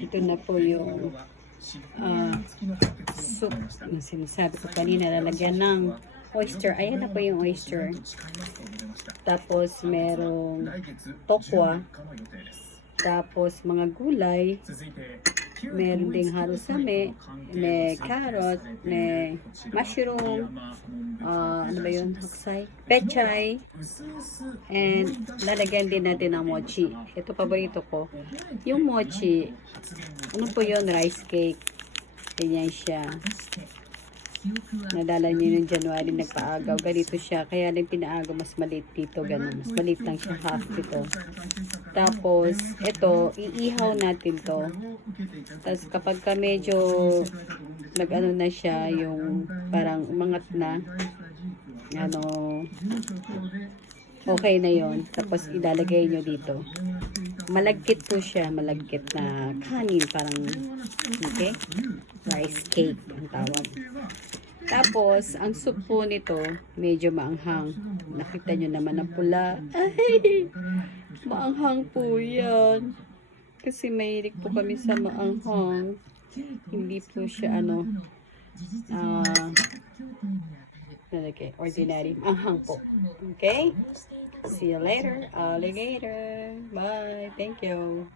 Ito na po yung soup. Yung sinasabi ko kanina, lalagyan ng oyster. Ayan na po yung oyster. Tapos merong tokwa. Tapos mga gulay. Meron ding harusame, may carrot, may mushroom, ano ba yun? Haksay, pechay, and lalagyan din natin ng mochi. Ito paborito ko. Yung mochi, ano po yun? Rice cake. Ganyan siya. Nadala niyo yung January, nagpaagaw. Ganito siya. Kaya lang pinaagaw, mas maliit dito. Ganun. Mas maliit lang siya, half dito. Tapos, ito, iihaw natin to. Tapos, kapag ka medyo nag-ano na siya, yung parang umangat na, ano, okay na yon. Tapos, ilalagay nyo dito. Malagkit po siya, malagkit na kanin, parang, okay? Rice cake, ang tawag. Tapos, ang soup po nito, medyo maanghang. Nakita nyo naman ang pula. Ay! Maanghang po yan. Kasi mahilig po kami sa maanghang. Hindi po siya, ordinary. Maanghang po. Okay? See you later, alligator. Bye. Thank you.